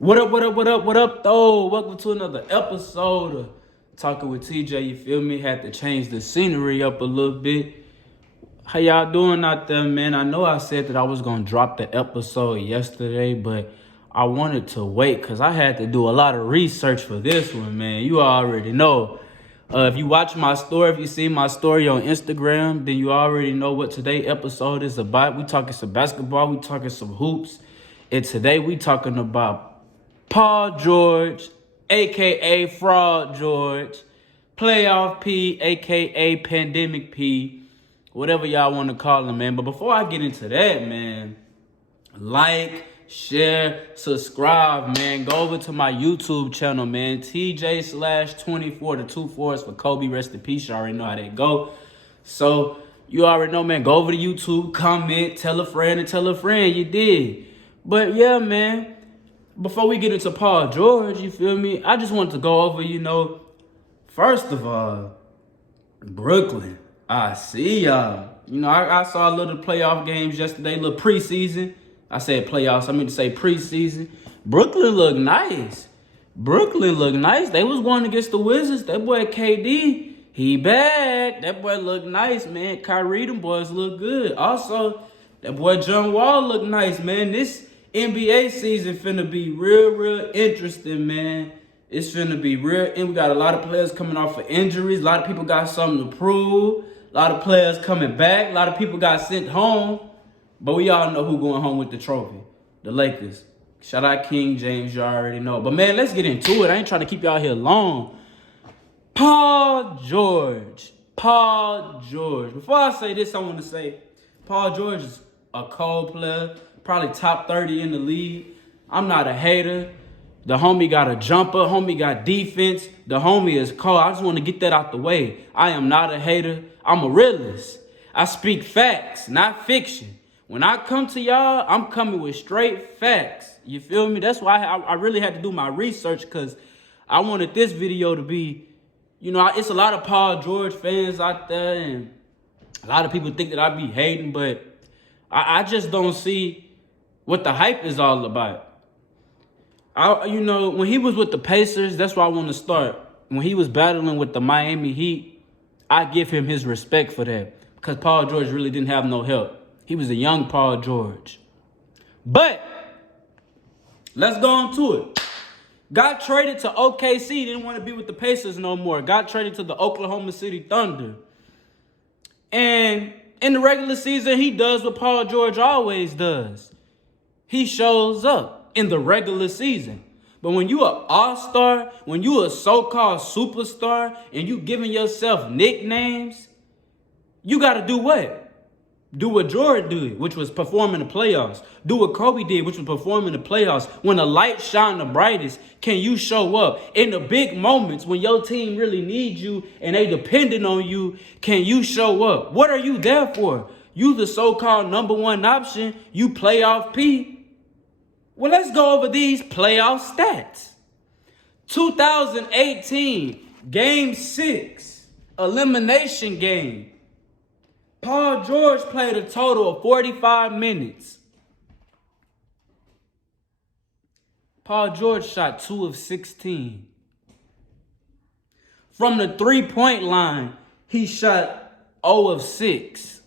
What up, what up, what up, what up, though? Welcome to another episode of Talking with TJ. You feel me? Had to change the scenery up a little bit. How y'all doing out there, man? I know I said that I was going to drop the episode yesterday, but I wanted to wait because I had to do a lot of research for this one, man. You already know. If you watch my story, if you see my story on Instagram, then you already know what today's episode is about. We talking some basketball, we talking some hoops, and today we talking about Paul George, aka Fraud George, Playoff P, aka Pandemic P, whatever y'all want to call him, man. But before I get into that, man, like, share, subscribe, man. Go over to my YouTube channel, man. TJ/24, the 24 is for Kobe, rest in peace. You already know how that go. So you already know, man. Go over to YouTube, comment, tell a friend, and tell a friend you did. But yeah, man. Before we get into Paul George, you feel me? I just want to go over, first of all, Brooklyn. I see y'all. I saw a little playoff games yesterday, little preseason. I said playoffs, I mean to say preseason. Brooklyn looked nice. They was going against the Wizards. That boy KD, he bad. That boy look nice, man. Kyrie, them boys look good. Also, that boy John Wall look nice, man. This NBA season finna be real interesting, man. It's finna be real. And we got a lot of players coming off of injuries. A lot of people got something to prove. A lot of players coming back. A lot of people got sent home. But we all know who going home with the trophy. The Lakers. Shout out King James, you already know. But, man, let's get into it. I ain't trying to keep y'all here long. Paul George. Before I say this, I want to say Paul George is a cold player. Probably top 30 in the league. I'm not a hater. The homie got a jumper. Homie got defense. The homie is cold. I just want to get that out the way. I am not a hater. I'm a realist. I speak facts, not fiction. When I come to y'all, I'm coming with straight facts. You feel me? That's why I really had to do my research, because I wanted this video to be, it's a lot of Paul George fans out there, and a lot of people think that I be hating, but I just don't see what the hype is all about. When he was with the Pacers, that's where I want to start. When he was battling with the Miami Heat, I give him his respect for that, because Paul George really didn't have no help. He was a young Paul George. But let's go on to it. Got traded to OKC, didn't want to be with the Pacers no more. Got traded to the Oklahoma City Thunder. And in the regular season, he does what Paul George always does. He shows up in the regular season. But when you an all-star, when you a so-called superstar, and you giving yourself nicknames, you got to do what? Do what Jordan did, which was perform in the playoffs. Do what Kobe did, which was perform in the playoffs. When the lights shine the brightest, can you show up? In the big moments, when your team really needs you and they dependent on you, can you show up? What are you there for? You the so-called number one option. You playoff P. Well, let's go over these playoff stats. 2018, Game 6, elimination game. Paul George played a total of 45 minutes. Paul George shot 2 of 16. From the three-point line, he shot 0 of 6.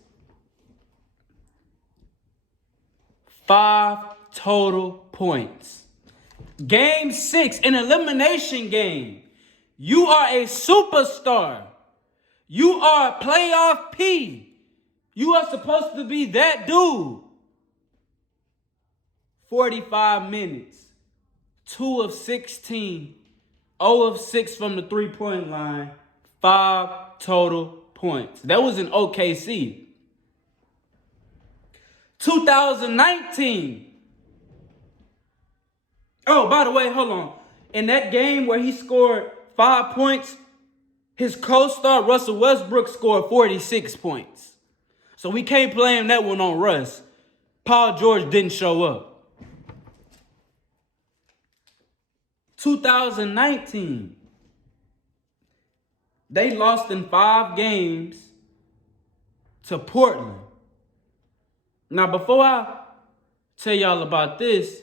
5 total points. Game 6, an elimination game. You are a superstar. You are playoff P. You are supposed to be that dude. 45 minutes. 2 of 16. 0 of 6 from the three-point line. 5 total points. That was in OKC. 2019. Oh, by the way, hold on. In that game where he scored 5 points, his co-star Russell Westbrook scored 46 points. So we can't blame that one on Russ. Paul George didn't show up. 2019. They lost in 5 games to Portland. Now, before I tell y'all about this,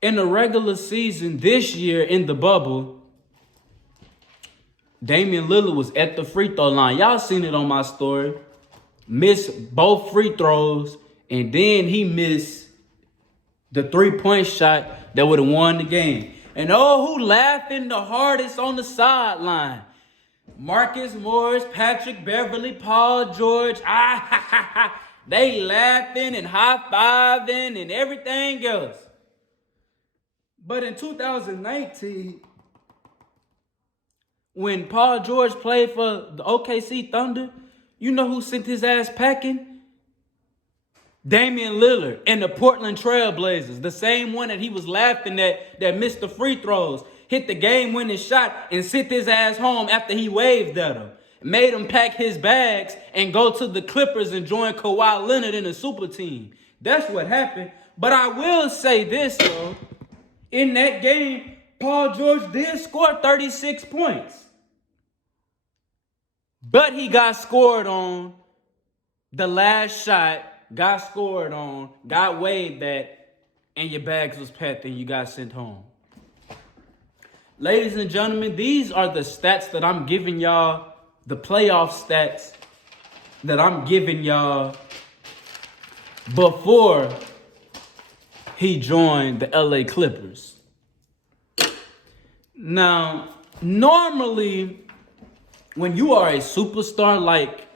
In the regular season this year in the bubble, Damian Lillard was at the free throw line. Y'all seen it on my story. Missed both free throws, and then he missed the 3-point shot that would have won the game. And who laughing the hardest on the sideline? Marcus Morris, Patrick Beverly, Paul George. They laughing and high-fiving and everything else. But in 2019, when Paul George played for the OKC Thunder, you know who sent his ass packing? Damian Lillard and the Portland Trail Blazers, the same one that he was laughing at that missed the free throws, hit the game-winning shot and sent his ass home after he waved at him. Made him pack his bags and go to the Clippers and join Kawhi Leonard in the super team. That's what happened. But I will say this, though. In that game, Paul George did score 36 points. But he got scored on the last shot, got scored on, got waved at, and your bags was packed and you got sent home. Ladies and gentlemen, these are the stats that I'm giving y'all, the playoff stats that I'm giving y'all before he joined the LA Clippers. Now, normally, when you are a superstar like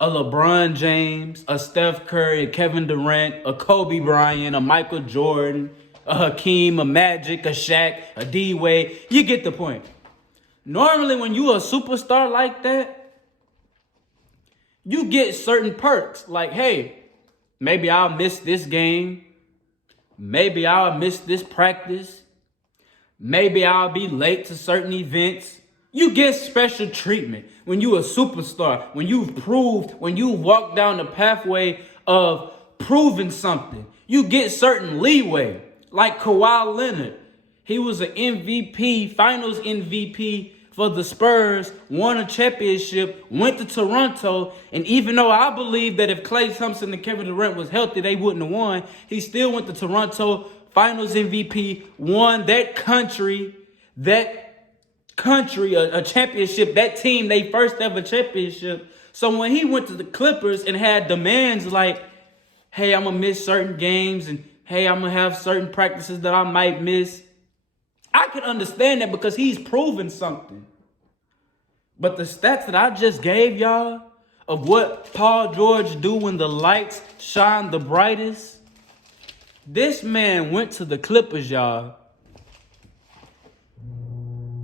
a LeBron James, a Steph Curry, a Kevin Durant, a Kobe Bryant, a Michael Jordan, a Hakeem, a Magic, a Shaq, a D-Wade, you get the point. Normally, when you a superstar like that, you get certain perks. Like, hey, maybe I'll miss this game. Maybe I'll miss this practice. Maybe I'll be late to certain events. You get special treatment when you a superstar, when you've walked down the pathway of proving something. You get certain leeway. Like Kawhi Leonard. He was an MVP, finals MVP for the Spurs, won a championship, went to Toronto, and even though I believe that if Klay Thompson and Kevin Durant was healthy, they wouldn't have won, he still went to Toronto, finals MVP, won that country, a championship, that team, they first ever championship. So when he went to the Clippers and had demands like, hey, I'm going to miss certain games, and hey, I'm going to have certain practices that I might miss, I can understand that because he's proven something. But the stats that I just gave y'all of what Paul George do when the lights shine the brightest, this man went to the Clippers, y'all.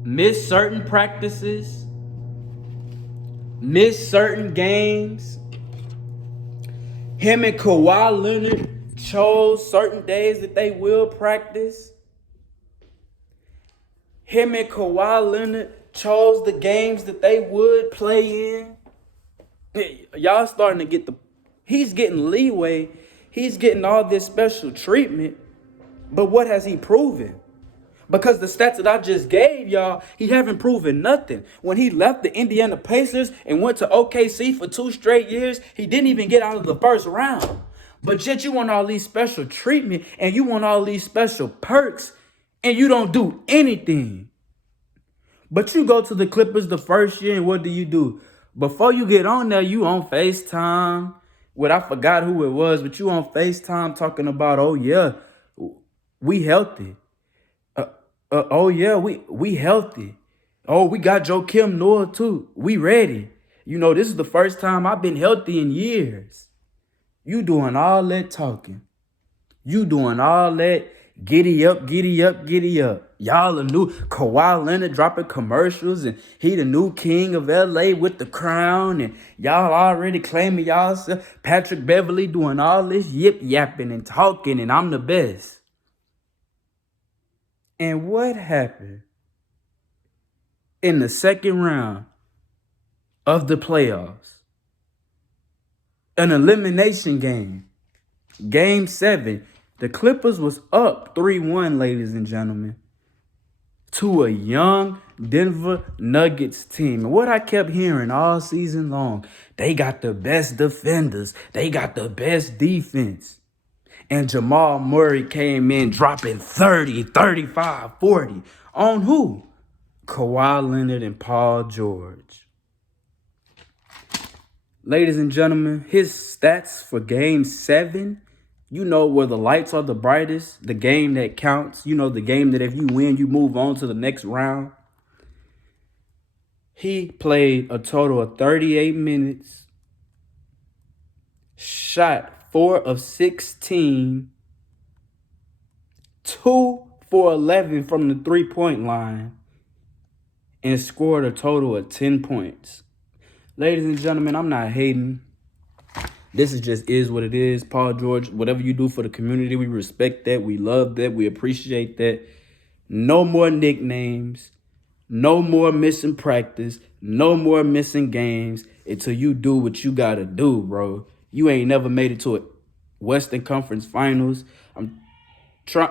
Missed certain practices. Missed certain games. Him and Kawhi Leonard chose certain days that they will practice. Him and Kawhi Leonard chose the games that they would play in. Y'all starting to get he's getting leeway. He's getting all this special treatment. But what has he proven? Because the stats that I just gave y'all, he haven't proven nothing. When he left the Indiana Pacers and went to OKC for 2 straight years, he didn't even get out of the first round. But yet you want all these special treatment and you want all these special perks and you don't do anything. But you go to the Clippers the first year and what do? Before you get on there, you on FaceTime. I forgot who it was, but you on FaceTime talking about, oh yeah, we healthy. Oh yeah, we healthy. Oh, we got Joakim Noah too. We ready. You know, this is the first time I've been healthy in years. You doing all that talking. You doing all that giddy up, giddy up, giddy up. Y'all a new Kawhi Leonard dropping commercials and he the new king of LA with the crown and y'all already claiming y'all self. Patrick Beverly doing all this yip yapping and talking and I'm the best. And what happened in the second round of the playoffs? An elimination game. Game 7. The Clippers was up 3-1, ladies and gentlemen, to a young Denver Nuggets team. And what I kept hearing all season long, they got the best defenders. They got the best defense. And Jamal Murray came in dropping 30, 35, 40. On who? Kawhi Leonard and Paul George. Ladies and gentlemen, his stats for Game 7, you know, where the lights are the brightest, the game that counts, you know, the game that if you win, you move on to the next round. He played a total of 38 minutes, shot 4 of 16, 2 for 11 from the three-point line, and scored a total of 10 points. Ladies and gentlemen, I'm not hating. This is what it is. Paul George, whatever you do for the community, we respect that. We love that. We appreciate that. No more nicknames. No more missing practice. No more missing games until you do what you got to do, bro. You ain't never made it to a Western Conference Finals. I'm trying...